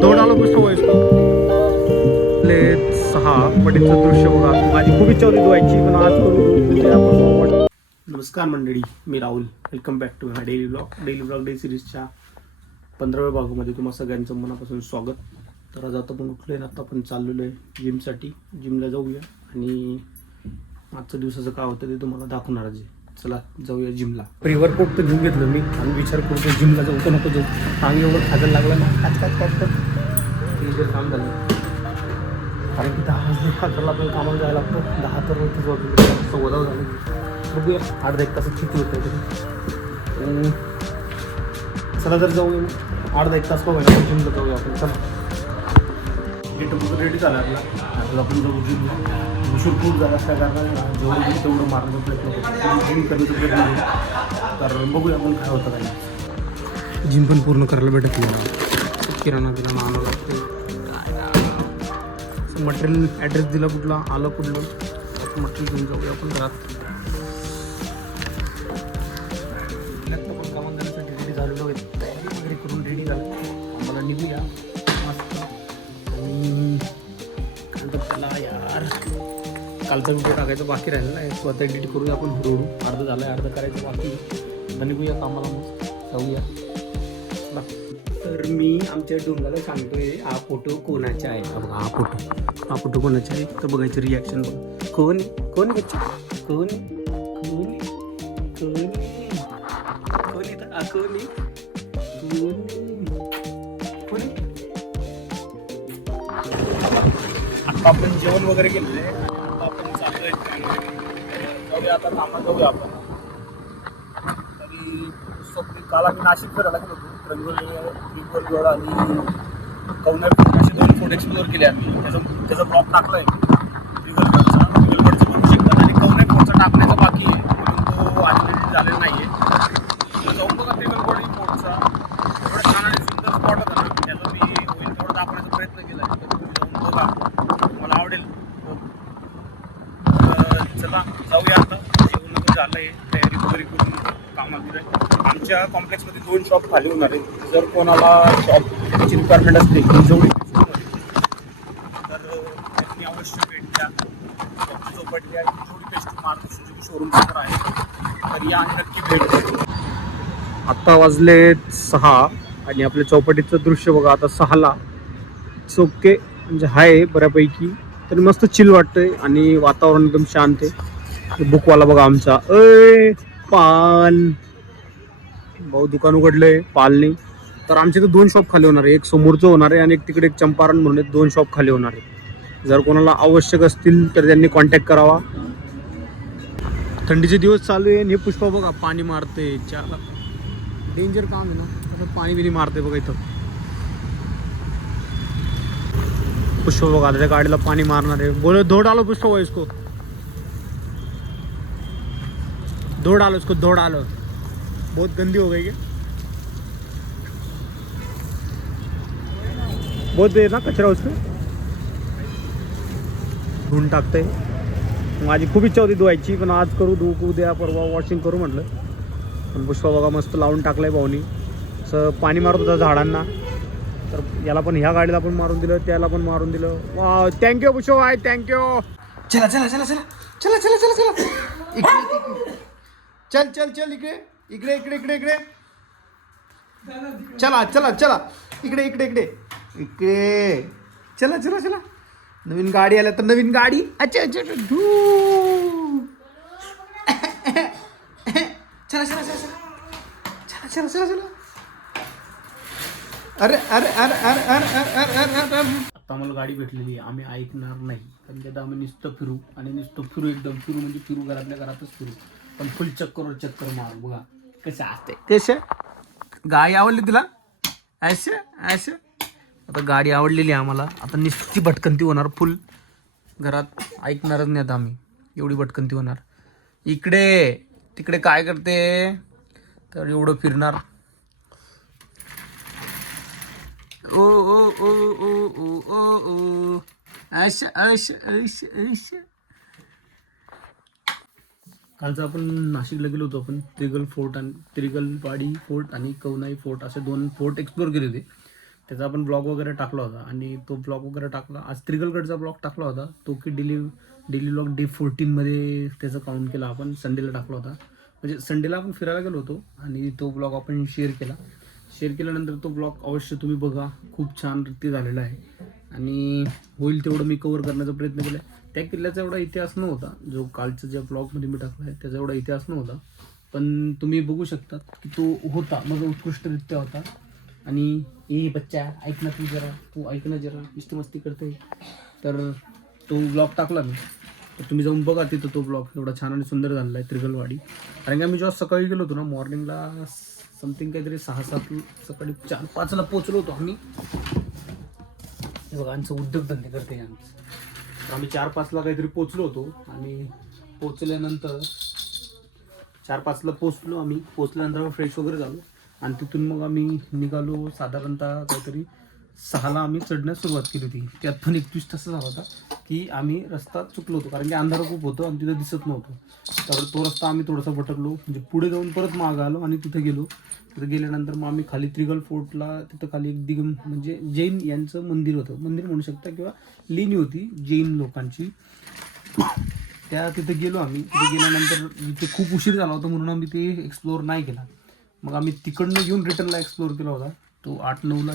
दौड आलो पुष्ट वयस्को ले 6 पटीचं दृश्य बघा. माझी खूप इच्छा होती धुवायची पण आज करू उद्या परवा. नमस्कार मंडळी, मी Rahul. Welcome back to my daily blog day सिरीजच्या 15व्या भागामध्ये तुम्हा सगळ्यांचं मनापासून स्वागत. तर आज आता पण उठलोय, आता आपण चाललेलो आहे जिमसाठी. जिमला जाऊया आणि आजच्या दिवसाचं काय होतं ते तुम्हाला दाखवणार आहे. चला जाऊया जिमला. प्री वर्कआउट तर घेऊन घेतलं मी आणि विचार करतो जिमला जाऊ तर नको जाऊ. टांग एवढं खाजायला लागलं ना, काच जर काम झालं कारण की 10 वाजले 11ला आपल्याला कामाला जायला लागतं. 10 तर होतीच वाटतं 14 झालं. बघूया अर्धा एक तासात किती होतं तरी. चला तर जाऊया, अर्धा एक तास बघायला जिमला जाऊया आपण. चला गेट रेडी झाला आपला आपण जाऊ जिमला. उशीर खूप झाला त्या कारणाने जेवढं गेली तेवढं मारण्याचा प्रयत्न करतो, जिम करण्याचा प्रयत्न करतो. तर बघूया आपण काय होतं काय. जिम पण पूर्ण करायला भेटत नाही, किराणा आणावं लागतं. मटेरियल ॲड्रेस दिला कुठला, आलं कुठलं मटेरियल घेऊन जाऊया आपण घरात. पण कामात जाण्यासाठी रेडी झालेलो आहे, तयारी वगैरे करून रेडी झालं. आम्हाला निघूया मस्त. आणि त्याला यार कालचा व्हिडिओ टाकायचं बाकी राहिलेला आहे, स्वतः एडिट करूया आपण. हळूहळू अर्ध झालं आहे, अर्ध करायचं बाकी. आता निघूया कामाला, मग जाऊया. तर मी आमच्या डोंगाला सांगतोय हा फोटो कोणाचा आहे. हा फोटो कोणाचा आहे तर बघायचं रिॲक्शन बघ. कोण कोण बच्चा कोण कोण कोण कोण येतं कोण कोण. आता आपण जेवण वगैरे केलेलं आहे, आता आपण चाललोय जाऊया. आता कामात जाऊया आपण. तरी काल आम्ही नाशिक फिरायला गेलो होतो. रंगोली आणि कवनार असे 2 फोटो एक्सप्लोअर केले आम्ही. त्याचा ब्लॉग टाकला आहे रिगलगडचं करू शकतात. आणि कवनार फोटचा टाकण्याचा बाकी आहे, पण तो अजून झालेला नाही आहे. जाऊन बघा रिगलगड फोटचा एवढा छान आणि सुंदर स्पॉट होता ना, त्याचा मी होईल तेवढं दाखवण्याचा प्रयत्न केला आहे. तर तुम्ही जाऊन बघा, मला आवडेल. चला जाऊया. आता जेवण वगैरे झालं आहे, तयारी वगैरे करून कामात आहे. आमच्या कॉम्प्लेक्समध्ये 2 शॉप खाली होणार आहेत. जर कोणाला शॉपची रिक्वायरमेंट असते जेवढी तर त्यांनी अवश्य भेट द्या. चौपाटी आहे जेवढी टेस्ट मार्गदर्शन शोरूम तर आहे, तर या नक्की भेट द्या. आत्ता वाजले 6 आणि आपल्या चौपाटीचं दृश्य बघा. आता 6ला ओके म्हणजे आहे बऱ्यापैकी, तर मस्त चिल वाटतंय आणि वातावरण एकदम शांत आहे. बुकवाला बघा आमचा पान भाऊ दुकान उघडलंय पालनी. तर आमचे तर 2 शॉप खाली होणार आहे, एक समोरचं होणार आहे आणि एक तिकडे एक चंपारण म्हणून 2 शॉप खाली होणार आहे. जर कोणाला आवश्यक असतील तर त्यांनी कॉन्टॅक्ट करावा. थंडीचे दिवस चालू आहे. हे पुष्पा बघा पाणी मारते, त्याला डेंजर काम आहे ना, तसं पाणी बिनी मारते बघा इथं. पुष्पा बघा त्या गाडीला पाणी मारणार आहे. बोलो दौड़ आलो पुष्पा वो इसको, दौड़ आलो इसको, दौड़ आलो. बहुत गंदी हो गई क्या, बहुत देर ना कचरा उसमें धुवून टाकतंय. माझी खूप इच्छा होती धुवायची पण आज करू, धुवू उद्या परवा वॉशिंग करू म्हटलं. पण पुष्पा बघा मस्त लावून टाकलंय भाऊनी. असं पाणी मारत होता झाडांना, तर याला पण ह्या गाडीला पण मारून दिलं, त्याला पण मारून दिलं. वा थँक्यू पुष्पा भाई, थँक्यू. चला चला चला चला चला चला चला चला इकडे चल चल चल इकडे इकडे इकडे इकडे इकडे चला चला चला इकडे इकडे इकडे इकडे चला चला चला. नवीन गाडी आल्या तर नवीन गाडी. अच्छा अच्छा चला चला चला चला चला चला चला. अरे अरे अरे अरे अरे अरे अरे अरे. आता आम्हाला गाडी भेटलेली आहे, आम्ही ऐकणार नाही. कारण की आता आम्ही नुसतं फिरू आणि नुसतं फिरू, एकदम फिरू म्हणजे फिरू, घरातल्या घरातच फिरू. पण फुल चक्कर मारू. बघा कसं असते तसे. गाडी आवडली तुला असे असे. आता गाडी आवडलेली आहे आम्हाला. आता नुसती भटकंती होणार फुल, घरात ऐकणारच नाही आता आम्ही. एवढी भटकंती होणार. इकडे तिकडे काय करते तर एवढं फिरणार. ओ ओ ओ ओ ओ ओ ओ अशा अशा अशा अशा. कालचं आपण नाशिकला गेलो होतो. आपण त्रिगलवाडी फोर्ट आणि कवनाई फोर्ट असे 2 फोर्ट एक्सप्लोर केले होते. त्याचा आपण ब्लॉग वगैरे टाकला होता आणि तो ब्लॉग वगैरे टाकला. आज त्रिगलगडचा ब्लॉग टाकला होता तो की डेली ब्लॉग डे 14 त्याचं काउंट केला. आपण संडेला टाकला होता. म्हणजे संडेला आपण फिरायला गेलो होतो आणि तो ब्लॉग आपण शेअर केल्यानंतर तो ब्लॉग अवश्य तुम्ही बघा. खूप छान रीती झालेला आहे आणि होईल तेवढं मी कव्हर करण्याचा प्रयत्न केला. त्या किल्ल्याचा एवढा इतिहास नव्हता जो कालच्या ज्या ब्लॉगमध्ये मी टाकला आहे त्याचा एवढा इतिहास नव्हता. पण तुम्ही बघू शकता की तो होता मग उत्कृष्टरित्या होता. आणि बच्चा ऐक ना, तू ऐक ना जरा मस्ती करते. तर तो ब्लॉग टाकला मी, तर तुम्ही जाऊन बघा तिथं. तो ब्लॉग एवढा छान आणि सुंदर झालेला आहे त्रिगलवाडी. कारण की आम्ही जेव्हा सकाळी गेलो होतो ना, मॉर्निंगला समथिंग काहीतरी 6-7 सकाळी 4-5ला पोचलो होतो आम्ही. बघा आमचं उद्योगधंदे करते आम्ही 4-5ला काहीतरी पोचलो होतो आणि पोचल्यानंतर 4-5ला पोचल्यानंतर फ्रेश वगैरे झालो आणि तिथून मग आम्ही निघालो. साधारणतः काहीतरी 6ला आम्ही चढण्यास सुरुवात केली होती. त्यात पण एक ट्विस्ट असं झाला होता की आम्ही रस्ता चुकलो होतो कारण की अंधार खूप होतं आणि तिथं दिसत नव्हतं. तर तो रस्ता आम्ही थोडासा भटकलो, म्हणजे पुढे जाऊन परत मागं आलो आणि तिथं गेलो. तिथं गेल्यानंतर मग आम्ही खाली त्रिगल फोर्टला, तिथं खाली एक म्हणजे जैन यांचं मंदिर होतं, मंदिर म्हणू शकता किंवा लेणी होती जैन लोकांची. तिथे गेलो आम्ही. तिथे गेल्यानंतर इथे खूप उशीर झाला होता म्हणून आम्ही ते एक्सप्लोअर नाही केला. मग आम्ही तिकडनं घेऊन रिटर्नला एक्सप्लोअर केला होता. तो 8-9ला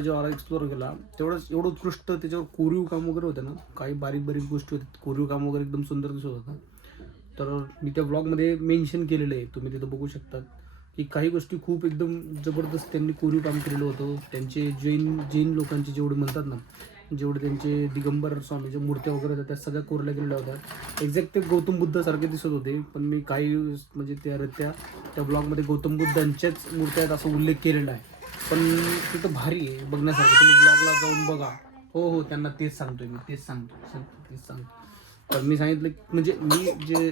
जेव्हा एक्सप्लोअर केला तेवढंच एवढं उत्कृष्ट त्याच्यावर कोरीव काम वगैरे होतं ना, काही बारीक गोष्टी होत्या. कोरीव काम वगैरे एकदम सुंदर दिसत होतं. तर मी त्या ब्लॉगमध्ये मेन्शन केलेलं आहे, तुम्ही तिथं बघू शकता की काही गोष्टी खूप एकदम जबरदस्त त्यांनी कोरीव काम केलेलं होतं. त्यांचे जैन लोकांचे जेवढे म्हणतात ना, जेवढे त्यांचे दिगंबर स्वामीच्या मूर्त्या वगैरे होत्या त्या सगळ्या कोरल्या गेलेल्या होत्या. एक्झॅक्ट ते गौतम बुद्धासारखे दिसत होते. पण मी काही म्हणजे त्या ब्लॉगमध्ये गौतम बुद्धांच्याच मूर्त्या आहेत असा उल्लेख केलेला आहे. पण तिथं भारी आहे बघण्यासारखं, तुम्ही ब्लॉगला जाऊन बघा. हो त्यांना तेच सांगतो. तर मी सांगितलं म्हणजे मी जे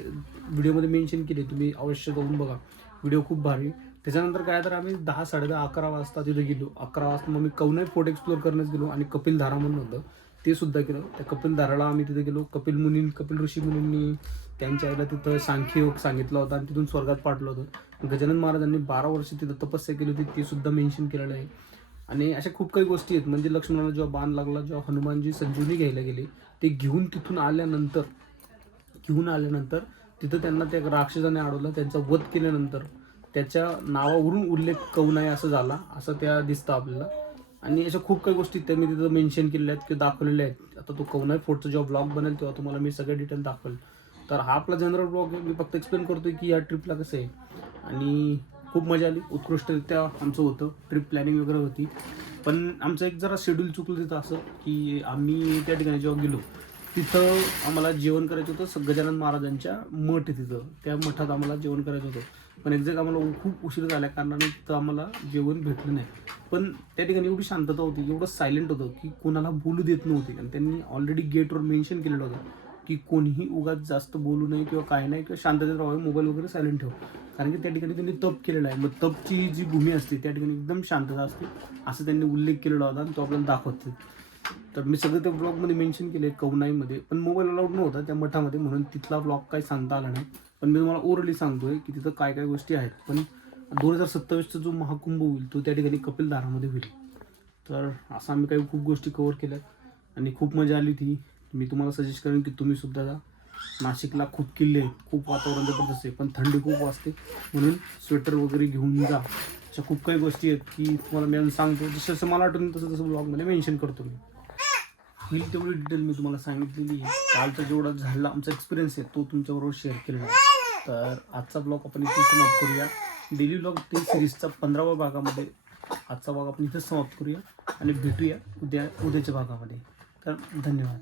व्हिडिओमध्ये मेन्शन केले तुम्ही अवश्य जाऊन बघा. व्हिडिओ खूप भारी. त्याच्यानंतर काय तर आम्ही 10-10:30-11 वाजता तिथे गेलो. 11 वाजता मग मी कवनाई फोर्ट एक्सप्लोर करण्यास गेलो आणि कपिलधारा म्हणून होतं ते सुद्धा केलं. त्या कपिलधाराला आम्ही तिथे गेलो. कपिल ऋषी मुनींनी त्यांच्या आईला तिथं सांख्ययोग सांगितला होता आणि तिथून स्वर्गात पाठवलं होतं. गजानन महाराजांनी 12 वर्ष तिथं तपस्या केली होती ते सुद्धा मेन्शन केलेलं आहे. आणि अशा खूप काही गोष्टी आहेत. म्हणजे लक्ष्मणाला जेव्हा बाण लागला, जेव्हा हनुमानजी संजीवनी घ्यायला गेले, ते घेऊन तिथून आल्यानंतर तिथं त्यांना त्या राक्षसाने अडवलं. त्यांचा वध केल्यानंतर त्याच्या नावावरून उल्लेख कवनाई असं झाला असं त्या दिसतं आपल्याला. आणि अशा खूप काही गोष्टी त्यांनी तिथं मेन्शन केलेल्या आहेत किंवा दाखवलेल्या आहेत. आता तो कवनाई फोर्टचा जेव्हा ब्लॉग बनेल तेव्हा तुम्हाला मी सगळे डिटेल दाखवेल. तर हा आपला जनरल ब्लॉग मी फक्त एक्सप्लेन करतोय की या ट्रिपला कसं आहे. आणि खूप मजा आली. उत्कृष्टरित्या आमचं होतं. ट्रिप प्लॅनिंग वगैरे होती. पण आमचं एक जरा शेड्यूल चुकलं तिथं असं की आम्ही त्या ठिकाणी जेव्हा गेलो तिथं आम्हाला जेवण करायचं होतं. गजानन महाराजांच्या मठ आहे तिथं, त्या मठात आम्हाला जेवण करायचं होतं. पण एक्झॅक्ट आम्हाला खूप उशीर झाल्या कारणाने तिथं आम्हाला जेवण भेटलं नाही. पण त्या ठिकाणी एवढी शांतता होती, एवढं सायलेंट होतं की कोणाला बोलू देत नव्हते. आणि त्यांनी ऑलरेडी गेटवर मेन्शन केलेलं होतं की कोणीही उगाच जास्त बोलू नये किंवा काय नाही, किंवा शांततेत राहावे, मोबाईल वगैरे सायलेंट ठेव. कारण की त्या ठिकाणी त्यांनी तप केलेला आहे. मग तपची जी भूमी असते त्या ठिकाणी एकदम शांतता असते असं त्यांनी उल्लेख केलेला होता आणि तो आपल्याला दाखवते. तर मी सगळं त्या ब्लॉगमध्ये मेन्शन केले कवनाईमध्ये. पण मोबाईल अलाउड नव्हता त्या मठामध्ये म्हणून तिथला ब्लॉग काही सांगता आला नाही. पण मी तुम्हाला ओरली सांगतोय की तिथं काय काय गोष्टी आहेत. पण 2027चा जो महाकुंभ होईल तो त्या ठिकाणी कपिलधारामध्ये होईल. तर असं आम्ही काही खूप गोष्टी कव्हर केल्यात आणि खूप मजा आली ती. मी तुम्हाला सजेस्ट करेन की तुम्ही सुद्धा जा. नाशिकला खूप किल्ले आहेत, खूप वातावरण जबरदस्त आहे, पण थंडी खूप वाजते म्हणून स्वेटर वगैरे घेऊन जा. अशा खूप काही गोष्टी आहेत की तुम्हाला मी सांगतो. जसं मला आठवून तसं ब्लॉगमध्ये मेन्शन करतो. मी होईल तेवढी डिटेल मी तुम्हाला सांगितलेली आहे. कालचा जेवढा झाला आमचा एक्सपिरियन्स आहे तो तुमच्याबरोबर शेअर केलेला आहे. तर आजचा ब्लॉग आपण इथे समाप्त करूया. डेली ब्लॉग ते सिरीजचा 15व्या भागामध्ये आजचा भाग आपण इथेच समाप्त करूया आणि भेटूया उद्याच्या भागामध्ये. तर धन्यवाद.